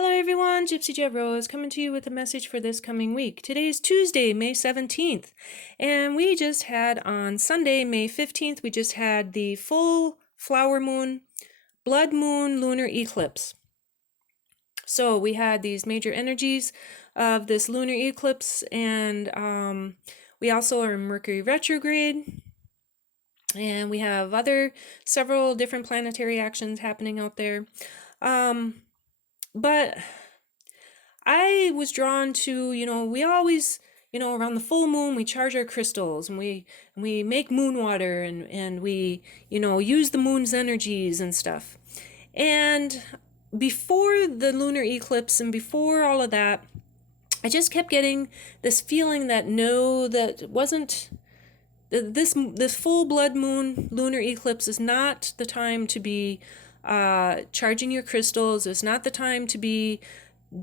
Hello everyone, Gypsy Jet Rose coming to you with a message for this coming week. Today is Tuesday, May 17th, and we just had on Sunday, May 15th, we just had the full flower moon, blood moon lunar eclipse. So we had these major energies of this lunar eclipse, and we also are in Mercury retrograde, and we have several different planetary actions happening out there. But I was drawn to, we always, around the full moon, we charge our crystals and we make moon water and we, use the moon's energies and stuff. And before the lunar eclipse and before all of that, I just kept getting this feeling that no, that wasn't this full blood moon lunar eclipse is not the time to be charging your crystals. It's not the time to be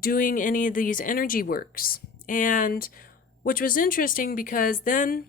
doing any of these energy works. And which was interesting because then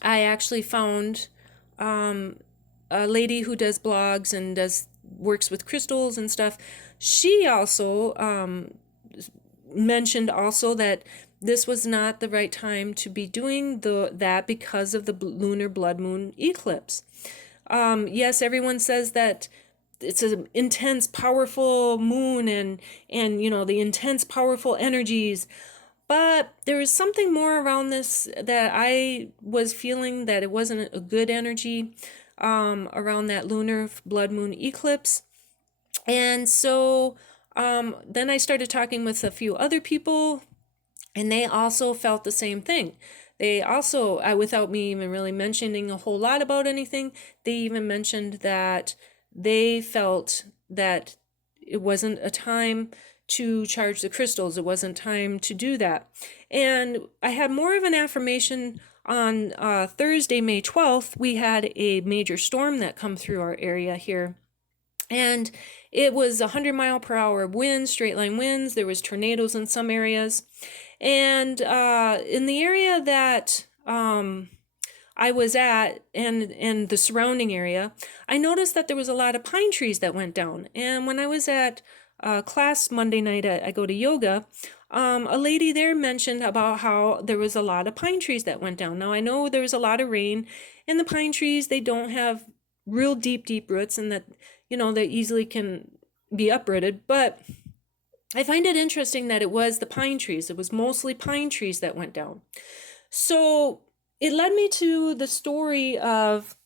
I actually found a lady who does blogs and works with crystals and stuff. She also mentioned also that this was not the right time to be doing that because of the lunar blood moon eclipse. Yes, everyone says that it's an intense, powerful moon and the intense, powerful energies. But there was something more around this that I was feeling that it wasn't a good energy around that lunar blood moon eclipse. And so then I started talking with a few other people, and they also felt the same thing. They also, without me even really mentioning a whole lot about anything, they even mentioned that they felt that it wasn't a time to charge the crystals. It wasn't time to do that. And I had more of an affirmation on Thursday, May 12th. We had a major storm that come through our area here. And it was 100-mile-per-hour winds, straight line winds. There was tornadoes in some areas. And in the area that I was at and the surrounding area, I noticed that there was a lot of pine trees that went down. And when I was at class Monday night, I go to yoga, a lady there mentioned about how there was a lot of pine trees that went down. Now I know there was a lot of rain, and the pine trees, they don't have real deep roots, and that, they easily can be uprooted. But I find it interesting that it was the pine trees. It was mostly pine trees that went down. So it led me to the story of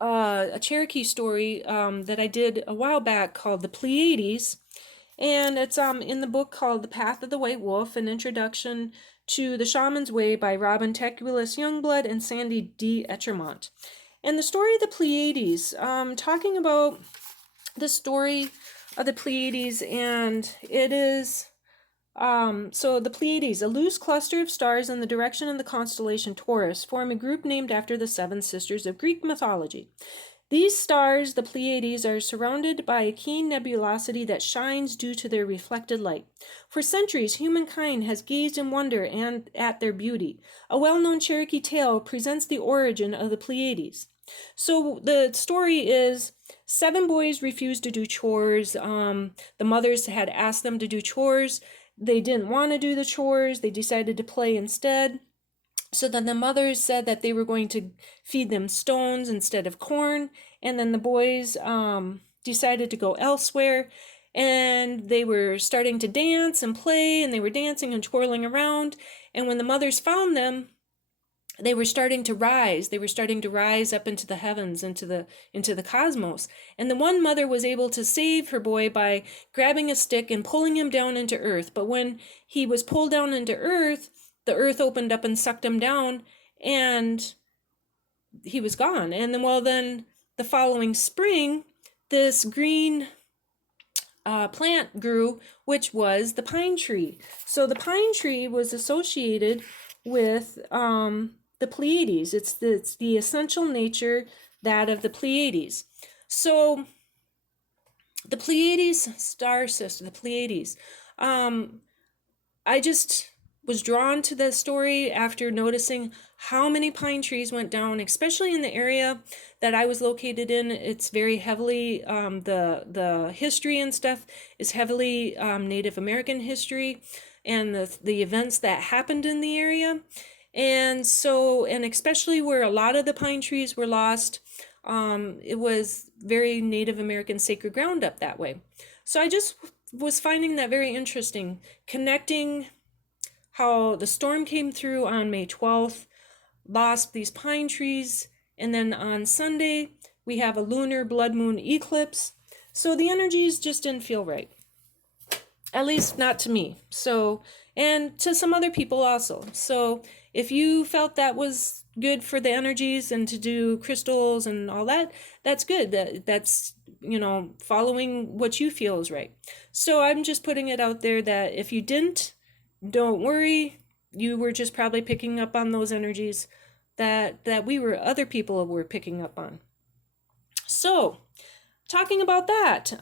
a Cherokee story that I did a while back called the Pleiades. And it's in the book called The Path of the White Wolf, an introduction to the Shaman's Way by Robin Teculus Youngblood and Sandy D. Etchermont. And the story of the Pleiades, talking about the story of the Pleiades, and it is so the Pleiades, a loose cluster of stars in the direction of the constellation Taurus, form a group named after the seven sisters of Greek mythology. These stars, the Pleiades, are surrounded by a keen nebulosity that shines due to their reflected light. For centuries, humankind has gazed in wonder and at their beauty. A well-known Cherokee tale presents the origin of the Pleiades. So the story is 7 boys refused to do chores. The mothers had asked them to do chores. They didn't want to do the chores. They decided to play instead. So then the mothers said that they were going to feed them stones instead of corn. And then the boys decided to go elsewhere. And they were starting to dance and play, and they were dancing and twirling around. And when the mothers found them, they were starting to rise. They were starting to rise up into the heavens, into the cosmos. And the one mother was able to save her boy by grabbing a stick and pulling him down into earth. But when he was pulled down into earth, the earth opened up and sucked him down, and he was gone. And then the following spring, this green plant grew, which was the pine tree. So the pine tree was associated with the Pleiades. It's the essential nature, that of the Pleiades. So the Pleiades star system, the Pleiades. I just was drawn to the story after noticing how many pine trees went down, especially in the area that I was located in. It's very heavily, the history and stuff is heavily Native American history, and the events that happened in the area. And so, and especially where a lot of the pine trees were lost, it was very Native American sacred ground up that way. So I just was finding that very interesting, connecting how the storm came through on May 12th, lost these pine trees, and then on Sunday we have a lunar blood moon eclipse. So the energies just didn't feel right. At least not to me. So, and to some other people also. So if you felt that was good for the energies and to do crystals and all that, that's good. That's, you know, following what you feel is right. So I'm just putting it out there that if you didn't, don't worry, you were just probably picking up on those energies that other people were picking up on. So talking about that,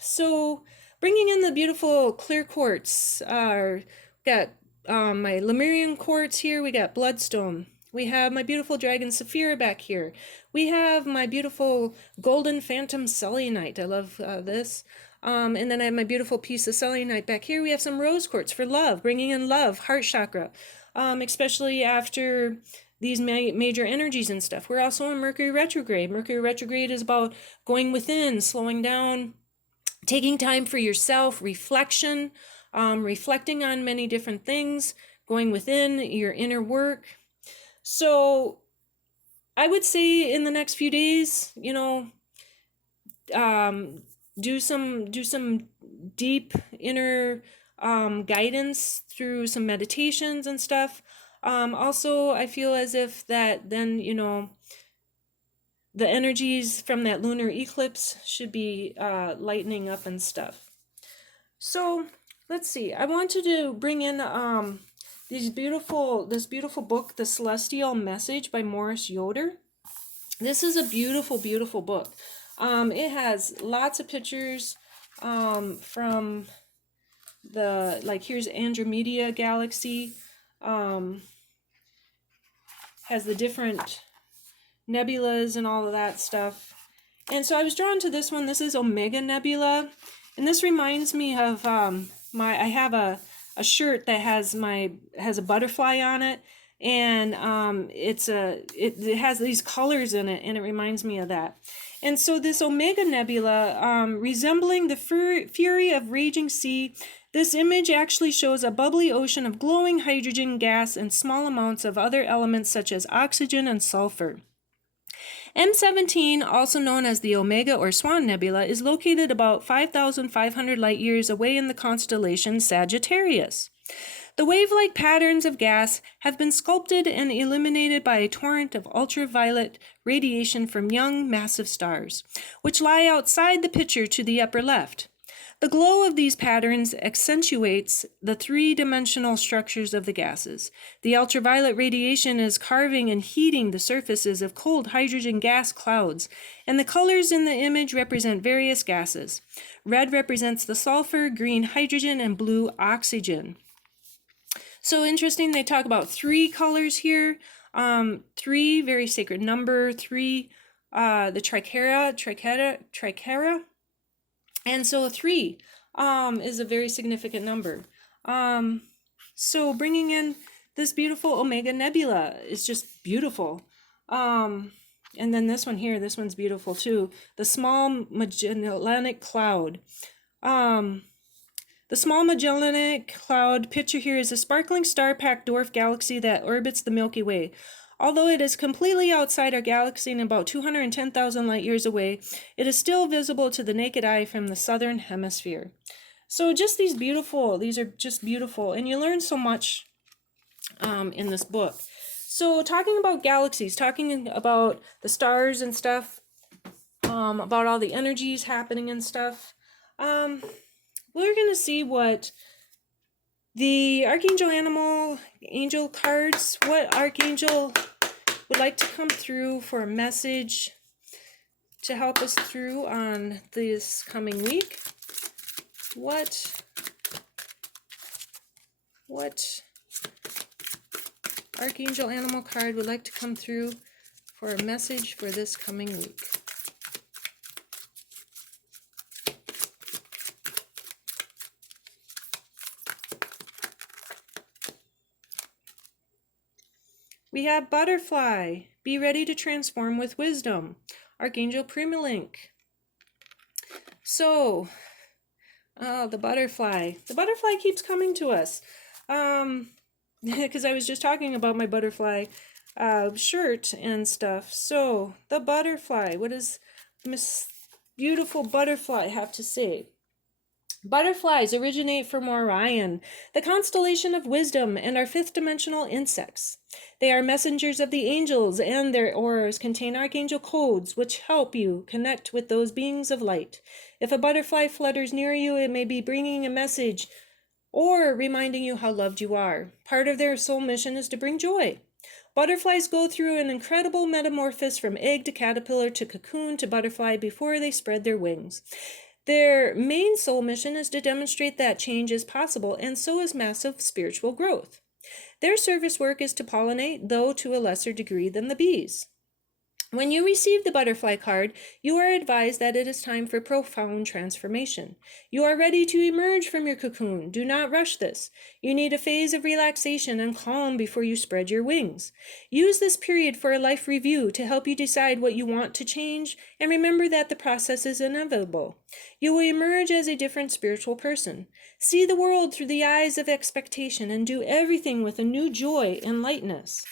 so bringing in the beautiful clear quartz, got my Lemurian quartz here, we got bloodstone, we have my beautiful dragon sapphire back here, we have my beautiful golden phantom selenite. I love this. And then I have my beautiful piece of selenite back here. We have some rose quartz for love, bringing in love, heart chakra, especially after these major energies and stuff. We're also in Mercury retrograde. Mercury retrograde is about going within, slowing down, taking time for yourself, reflection, reflecting on many different things, going within your inner work. So I would say in the next few days, you know, do some deep inner guidance through some meditations and stuff. Also, I feel as if that then, you know, the energies from that lunar eclipse should be lightening up and stuff. So let's see. I wanted to bring in this beautiful book, The Celestial Message by Morris Yoder. This is a beautiful, beautiful book. It has lots of pictures from the, like, here's Andromeda galaxy, has the different nebulas and all of that stuff. And so I was drawn to this one. This is Omega Nebula, and this reminds me of I have a shirt that has a butterfly on it, and it has these colors in it, and it reminds me of that. And so this Omega Nebula, resembling the fury of raging sea, this image actually shows a bubbly ocean of glowing hydrogen gas and small amounts of other elements such as oxygen and sulfur. M17, also known as the Omega or Swan Nebula, is located about 5,500 light years away in the constellation Sagittarius. The wave-like patterns of gas have been sculpted and illuminated by a torrent of ultraviolet radiation from young, massive stars, which lie outside the picture to the upper left. The glow of these patterns accentuates the three-dimensional structures of the gases. The ultraviolet radiation is carving and heating the surfaces of cold hydrogen gas clouds, and the colors in the image represent various gases. Red represents the sulfur, green hydrogen, and blue oxygen. So interesting, they talk about three colors here. Three, very sacred number. Three, the trichera. And so 3 is a very significant number. So bringing in this beautiful Omega Nebula is just beautiful. And then this one here, this one's beautiful too. The Small Magellanic Cloud. The Small Magellanic Cloud picture here is a sparkling star-packed dwarf galaxy that orbits the Milky Way. Although it is completely outside our galaxy and about 210,000 light years away, it is still visible to the naked eye from the southern hemisphere. So just these are just beautiful, and you learn so much in this book. So talking about galaxies, talking about the stars and stuff, about all the energies happening and stuff, we're going to see what the Archangel Angel cards, what Archangel would like to come through for a message to help us through on this coming week. What Archangel Animal card would like to come through for a message for this coming week. We have Butterfly. Be ready to transform with wisdom. Archangel Primilink. So, the butterfly. The butterfly keeps coming to us. Because I was just talking about my butterfly shirt and stuff. So, the butterfly. What does Miss Beautiful Butterfly have to say? Butterflies originate from Orion, the constellation of wisdom, and are fifth-dimensional insects. They are messengers of the angels, and their auras contain archangel codes which help you connect with those beings of light. If a butterfly flutters near you, it may be bringing a message or reminding you how loved you are. Part of their soul mission is to bring joy. Butterflies go through an incredible metamorphosis from egg to caterpillar to cocoon to butterfly before they spread their wings. Their main soul mission is to demonstrate that change is possible, and so is massive spiritual growth. Their service work is to pollinate, though to a lesser degree than the bees. When you receive the butterfly card, you are advised that it is time for profound transformation. You are ready to emerge from your cocoon. Do not rush this. You need a phase of relaxation and calm before you spread your wings. Use this period for a life review to help you decide what you want to change, and remember that the process is inevitable. You will emerge as a different spiritual person. See the world through the eyes of expectation and do everything with a new joy and lightness.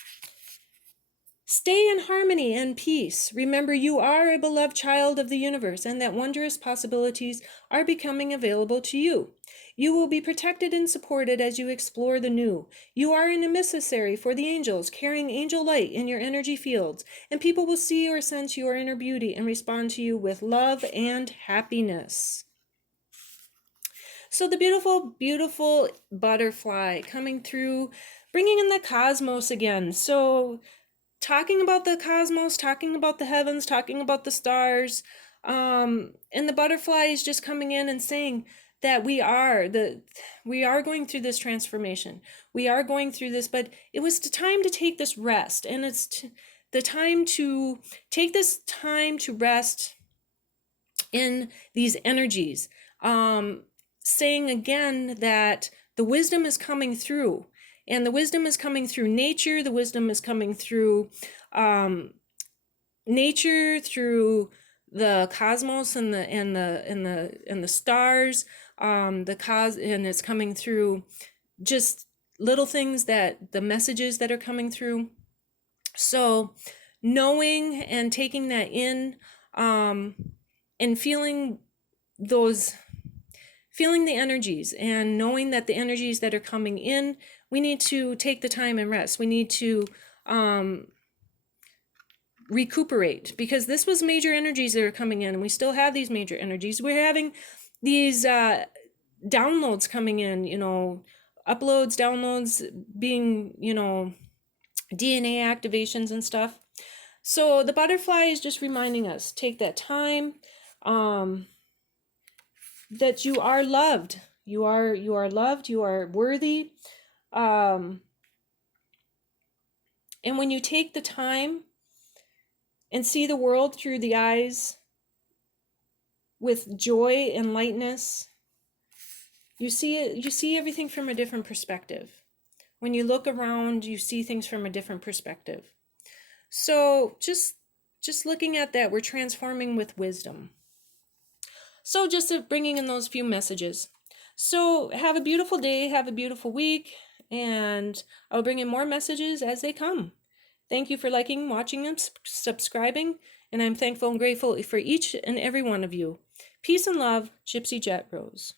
Stay in harmony and peace. Remember, you are a beloved child of the universe and that wondrous possibilities are becoming available to you. You will be protected and supported as you explore the new. You are an emissary for the angels, carrying angel light in your energy fields, and people will see or sense your inner beauty and respond to you with love and happiness. So the beautiful, beautiful butterfly coming through, bringing in the cosmos again. So talking about the cosmos, talking about the heavens, talking about the stars, and the butterfly is just coming in and saying that we are going through this transformation. We are going through this, but it was the time to take this rest, and it's the time to take this time to rest in these energies. Saying again that the wisdom is coming through. And the wisdom is coming through nature. The wisdom is coming through nature, through the cosmos and the stars. And it's coming through just little things, that the messages that are coming through. So knowing and taking that in, and feeling the energies, and knowing that the energies that are coming in, we need to take the time and rest. We need to recuperate, because this was major energies that are coming in, and we still have these major energies. We're having these downloads coming in, uploads, downloads, being, DNA activations and stuff. So the butterfly is just reminding us, take that time, that you are loved. You are loved. You are worthy. And when you take the time and see the world through the eyes with joy and lightness, you see everything from a different perspective. When you look around, you see things from a different perspective. So just looking at that, we're transforming with wisdom. So just bringing in those few messages. So have a beautiful day, have a beautiful week, and I'll bring in more messages as they come. Thank you for liking, watching, and subscribing, and I'm thankful and grateful for each and every one of you. Peace and love, Gypsy Jet Rose.